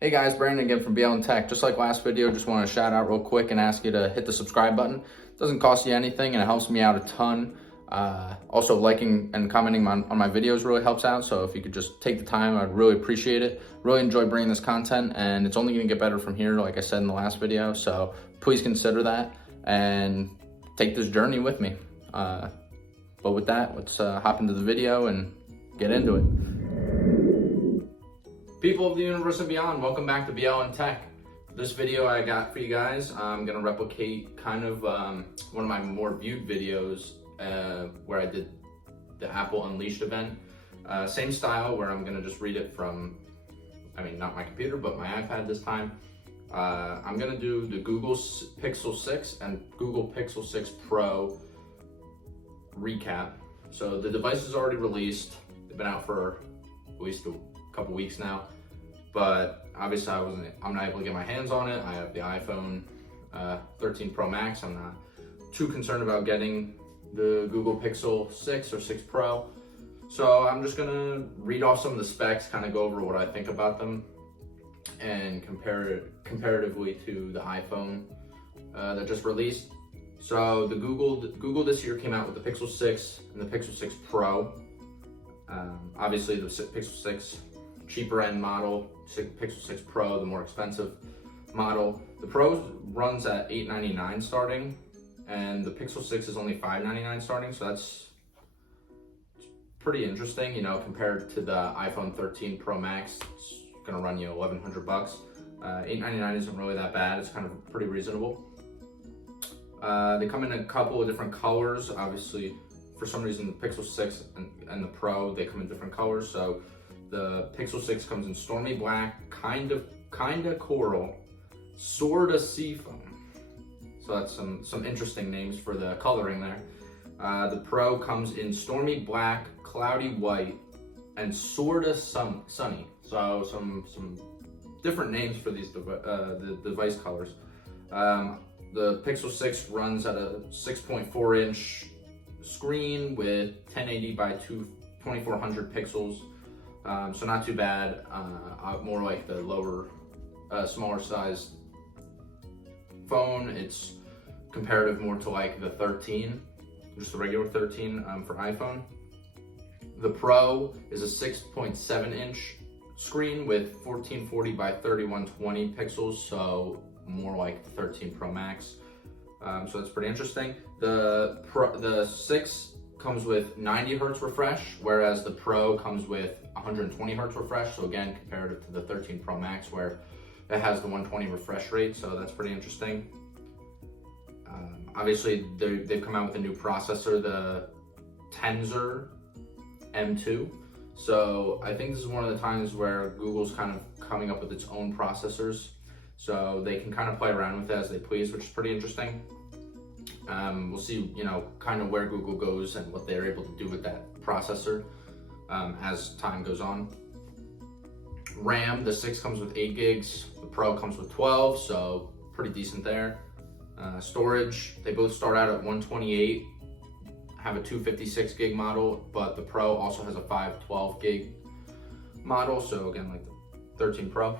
Hey guys, Brandon again from BL&Tech. Just like last video, just want to shout out real quick and ask you to hit the subscribe button. It doesn't cost you anything and it helps me out a ton. Also, liking and commenting on my videos really helps out. So if you could just take the time, I'd really appreciate it. Really enjoy bringing this content and it's only going to get better from here, like I said in the last video. So please consider that and take this journey with me. But with that, let's hop into the video and get into it. People of the universe and beyond, welcome back to BL&Tech. This video I got for you guys, I'm gonna replicate kind of one of my more viewed videos where I did the Apple Unleashed event. Same style where I'm gonna just read it from, not my computer, but my iPad this time. I'm gonna do the Google Pixel 6 and Google Pixel 6 Pro recap. So the device is already released. They've been out for at least a couple weeks now, but obviously I'm not able to get my hands on it. I have the iPhone 13 Pro Max. I'm not too concerned about getting the Google Pixel 6 or 6 Pro. So I'm just gonna read off some of the specs, kind of go over what I think about them and compare it comparatively to the iPhone that just released. So the Google this year came out with the Pixel 6 and the Pixel 6 Pro. Obviously the Pixel 6 cheaper end model, Pixel 6 Pro the more expensive model. The Pro runs at $899 starting, and the Pixel 6 is only $599 starting. So that's pretty interesting, you know, compared to the iPhone 13 Pro Max. It's gonna run you $1,100. $899 isn't really that bad. It's kind of pretty reasonable. They come in a couple of different colors. Obviously, for some reason, the Pixel 6 and the Pro, they come in different colors. So the Pixel 6 comes in stormy black, kind of coral, sorta seafoam. So that's some interesting names for the coloring there. The Pro comes in stormy black, cloudy white, and sorta sunny. So some different names for these the device colors. The Pixel 6 runs at a 6.4-inch screen with 1080 by 2400 pixels. So not too bad, more like the lower, smaller size phone. It's comparative more to like the 13, just the regular 13 for iPhone. The Pro is a 6.7-inch screen with 1440 by 3120 pixels, so more like the 13 Pro Max. So that's pretty interesting. The 6 comes with 90 hertz refresh, whereas the Pro comes with 120 hertz refresh. So again, comparative to the 13 Pro Max, where it has the 120 refresh rate. So that's pretty interesting. Obviously, they've come out with a new processor, the Tensor M2. So I think this is one of the times where Google's kind of coming up with its own processors. So they can kind of play around with it as they please, which is pretty interesting. We'll see, you know, kind of where Google goes and what they're able to do with that processor as time goes on. RAM, the 6 comes with 8 gigs, the Pro comes with 12, so pretty decent there. Storage, they both start out at 128, have a 256 gig model, but the Pro also has a 512 gig model, so again, like the 13 Pro.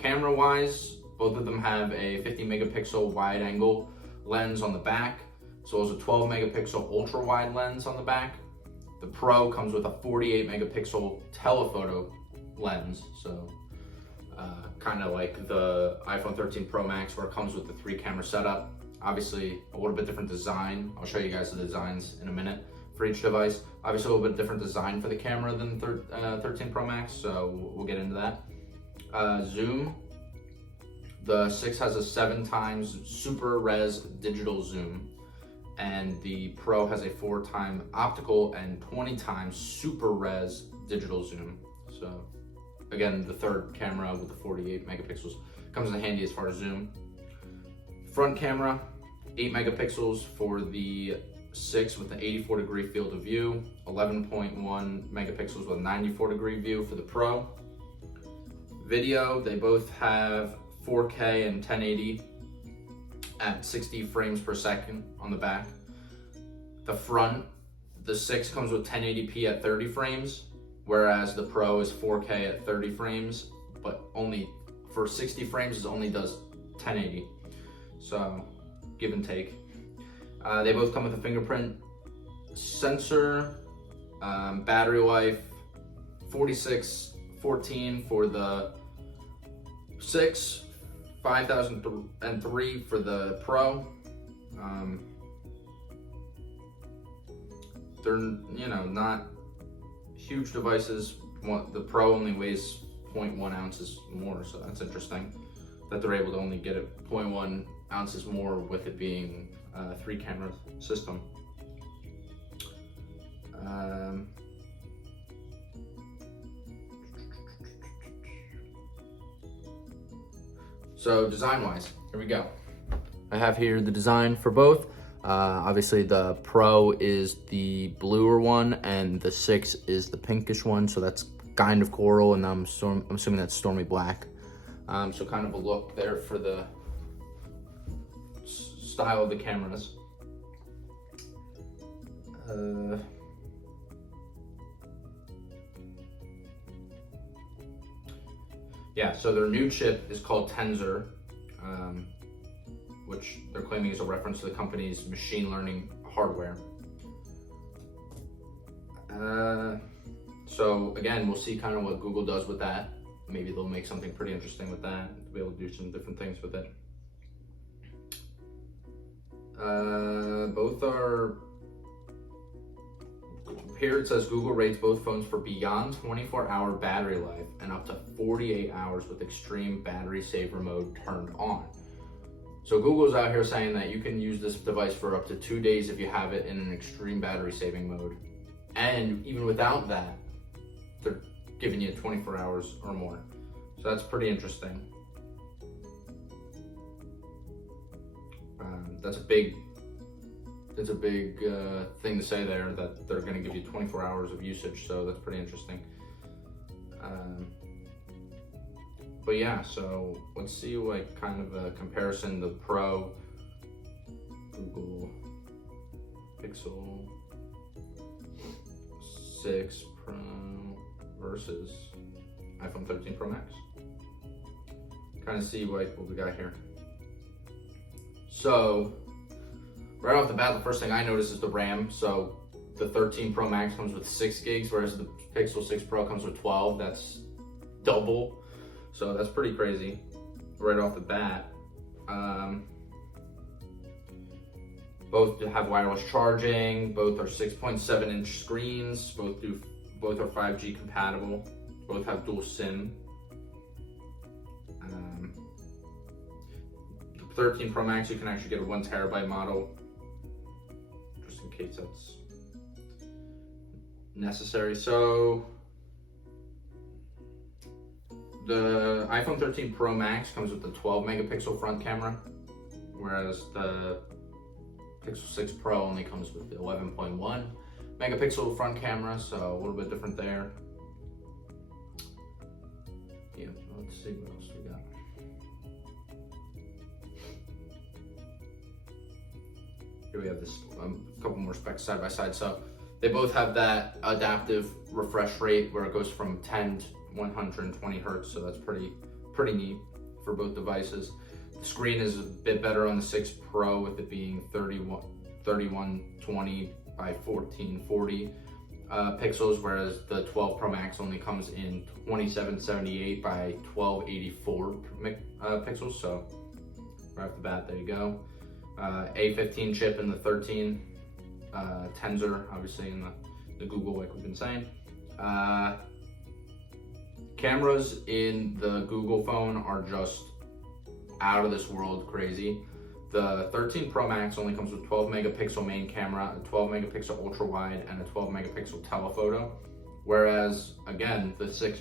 Camera wise, both of them have a 50 megapixel wide angle lens on the back, as well as a 12 megapixel ultra wide lens on the back. The Pro comes with a 48 megapixel telephoto lens, so kind of like the iPhone 13 Pro Max, where it comes with the 3 camera setup. Obviously a little bit different design. I'll show you guys the designs in a minute for each device. Obviously a little bit different design for the camera than 13 Pro Max, so we'll get into that. Zoom, the 6 has a 7 times super res digital zoom, and the Pro has a 4 times optical and 20 times super res digital zoom. So again, the third camera with the 48 megapixels comes in handy as far as zoom. Front camera, 8 megapixels for the 6 with an 84-degree field of view, 11.1 megapixels with a 94-degree view for the Pro. Video, they both have 4K and 1080 at 60 frames per second on the back. The front, the 6 comes with 1080p at 30 frames, whereas the Pro is 4K at 30 frames, but only for 60 frames it only does 1080. So give and take. They both come with a fingerprint sensor, battery life 4614 for the 6, 5003 for the Pro. They're, you know, not huge devices. The Pro only weighs 0.1 ounces more, so that's interesting that they're able to only get it 0.1 ounces more with it being a 3-camera system. So design-wise, here we go. I have here the design for both. Obviously the Pro is the bluer one and the 6 is the pinkish one, so that's kind of coral, and I'm assuming that's stormy black. So kind of a look there for the style of the cameras. Yeah, so their new chip is called Tensor, which they're claiming is a reference to the company's machine learning hardware. So again, we'll see kind of what Google does with that. Maybe they'll make something pretty interesting with that, to be able to do some different things with it. Both are, here it says Google rates both phones for beyond 24-hour battery life and up to 48 hours with extreme battery saver mode turned on. So Google's out here saying that you can use this device for up to 2 days if you have it in an extreme battery saving mode. And even without that, they're giving you 24 hours or more. So that's pretty interesting. That's a big thing to say there, that they're going to give you 24 hours of usage. So that's pretty interesting. But yeah, so let's see like kind of a comparison, the Pro, Google Pixel 6 Pro versus iPhone 13 Pro Max. Kind of see like what we got here. So right off the bat, the first thing I notice is the RAM. So the 13 Pro Max comes with 6 gigs, whereas the Pixel 6 Pro comes with 12. That's double. So that's pretty crazy right off the bat. Both have wireless charging, both are 6.7-inch screens, both are 5G compatible, both have dual SIM. The 13 Pro Max, you can actually get a 1 terabyte model, just in case that's necessary. So the iPhone 13 Pro Max comes with the 12 megapixel front camera, whereas the Pixel 6 Pro only comes with the 11.1 megapixel front camera, so a little bit different there. Yeah, let's see what else we got. Here we have this couple more specs side by side. So they both have that adaptive refresh rate where it goes from 10 to 120 hertz, so that's pretty neat for both devices. The screen is a bit better on the 6 Pro with it being 3120 by 1440 pixels, whereas the 12 Pro Max only comes in 2778 by 1284 pixels. So right off the bat, there you go. A15 chip in the 13, Tensor obviously in the Google, like we've been saying. Cameras in the Google phone are just out of this world crazy. The 13 Pro Max only comes with 12 megapixel main camera, a 12 megapixel ultra wide, and a 12 megapixel telephoto. Whereas again, the 6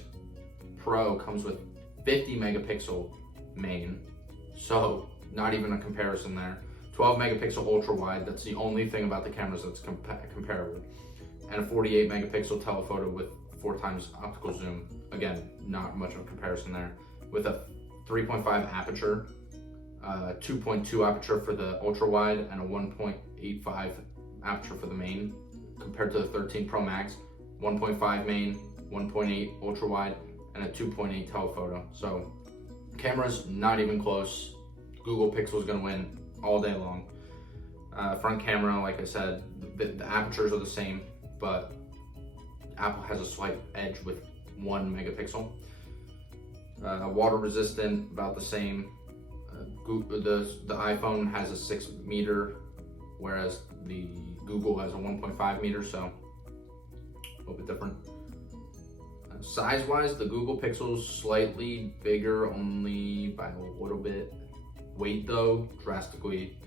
Pro comes with 50 megapixel main. So not even a comparison there. 12 megapixel ultra wide, that's the only thing about the cameras that's comparable. And a 48 megapixel telephoto with 4 times optical zoom. Again, not much of a comparison there. With a 3.5 aperture, 2.2 aperture for the ultra wide, and a 1.85 aperture for the main, compared to the 13 Pro Max, 1.5 main, 1.8 ultra wide, and a 2.8 telephoto. So camera's not even close. Google Pixel is gonna win all day long. Front camera, like I said, the apertures are the same, but Apple has a slight edge with 1 megapixel. Water resistant, about the same. The iPhone has a 6 meter, whereas the Google has a 1.5 meter, so a little bit different. Size-wise, the Google Pixel is slightly bigger, only by a little bit. Weight though, drastically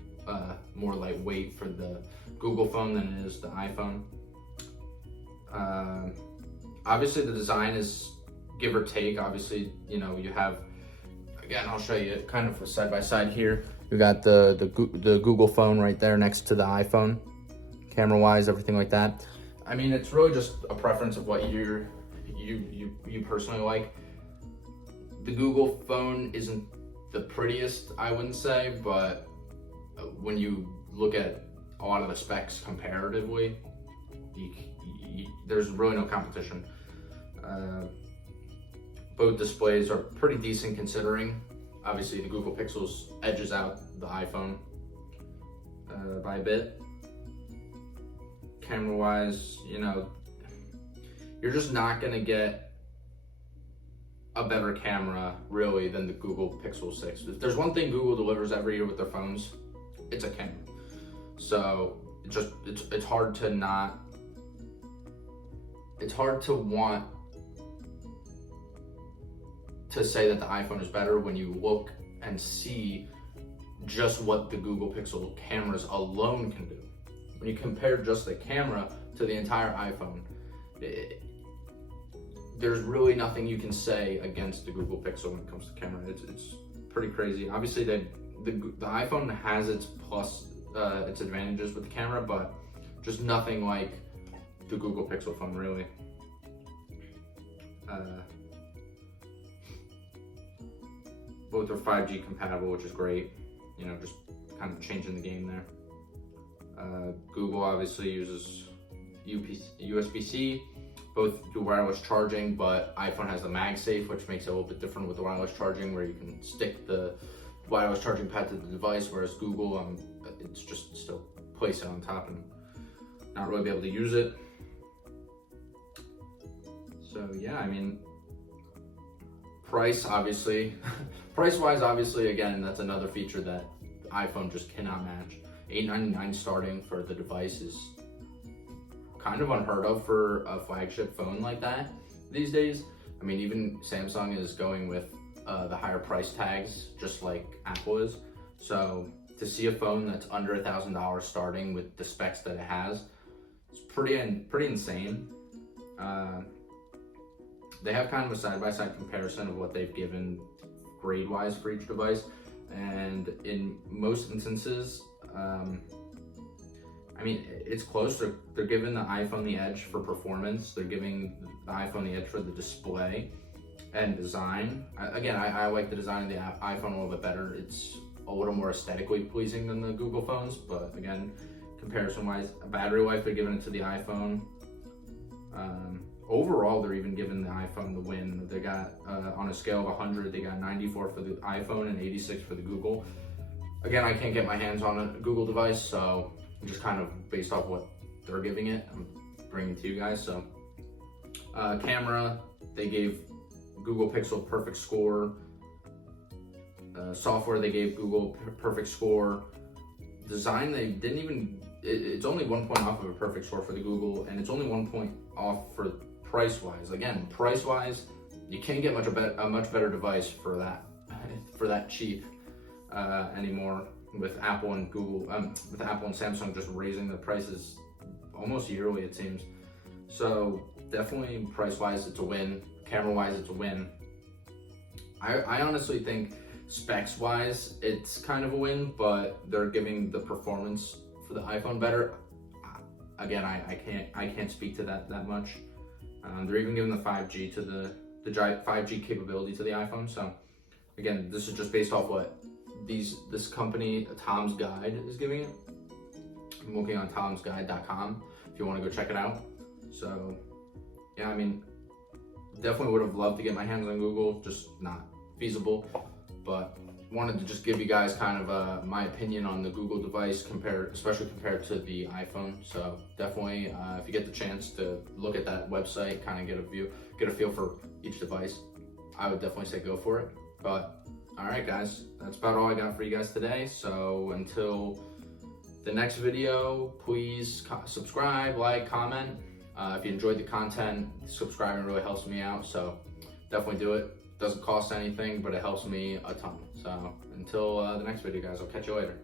more lightweight for the Google phone than it is the iPhone. Obviously the design is give or take. Obviously, you know, you have, again, I'll show you kind of a side by side here. You got the Google phone right there next to the iPhone, camera wise, everything like that. I mean, it's really just a preference of what you personally like. The Google phone isn't the prettiest, I wouldn't say, but when you look at a lot of the specs comparatively, there's really no competition. Both displays are pretty decent considering. Obviously, the Google Pixel's edges out the iPhone by a bit. Camera-wise, you know, you're just not gonna get a better camera really than the Google Pixel 6. If there's one thing Google delivers every year with their phones, it's a camera. So it's hard to not, it's hard to want to say that the iPhone is better when you look and see just what the Google Pixel cameras alone can do. When you compare just the camera to the entire iPhone, there's really nothing you can say against the Google Pixel when it comes to camera. It's pretty crazy. Obviously, the iPhone has its its advantages with the camera, but just nothing like the Google Pixel phone, really. Both are 5G compatible, which is great. You know, just kind of changing the game there. Google obviously uses USB-C. Both do wireless charging, but iPhone has the MagSafe, which makes it a little bit different with the wireless charging, where you can stick the wireless charging pad to the device, whereas Google, it's just still place it on top and not really be able to use it. So yeah, I mean, price obviously, price-wise, obviously, again, that's another feature that iPhone just cannot match. $899 starting for the device is kind of unheard of for a flagship phone like that these days. I mean, even Samsung is going with the higher price tags, just like Apple is. So to see a phone that's under $1,000 starting with the specs that it has, it's pretty insane. They have kind of a side-by-side comparison of what they've given grade-wise for each device, and in most instances, I mean, it's close. They're giving the iPhone the edge for performance. They're giving the iPhone the edge for the display and design. Again, I like the design of the iPhone a little bit better. It's a little more aesthetically pleasing than the Google phones, but again, comparison-wise, battery life, they're giving it to the iPhone. Overall, they're even giving the iPhone the win. They got, on a scale of 100, they got 94 for the iPhone and 86 for the Google. Again, I can't get my hands on a Google device, so just kind of based off what they're giving it, I'm bringing it to you guys. So camera, they gave Google Pixel perfect score. Software, they gave Google perfect score. Design, they didn't even, it's only 1 point off of a perfect score for the Google, and it's only 1 point off for price wise. Again, price wise, you can't get a much better device for that cheap anymore, with Apple and Google, with Apple and Samsung just raising the prices almost yearly, it seems. So definitely price-wise, it's a win. Camera-wise, it's a win. I honestly think specs-wise, it's kind of a win, but they're giving the performance for the iPhone better. Again, I can't speak to that much. They're even giving the 5G to the 5G capability to the iPhone. So again, this is just based off what this company, Tom's Guide, is giving it. I'm looking on tomsguide.com if you want to go check it out. So yeah, I mean, Definitely would have loved to get my hands on Google, just not feasible. But wanted to just give you guys kind of my opinion on the Google device, especially compared to the iPhone. So definitely, if you get the chance to look at that website, kind of get a feel for each device, I would definitely say go for it. But all right, guys, that's about all I got for you guys today. So until the next video, please subscribe, like, comment. If you enjoyed the content, subscribing really helps me out. So definitely do it. Doesn't cost anything, but it helps me a ton. So until the next video, guys, I'll catch you later.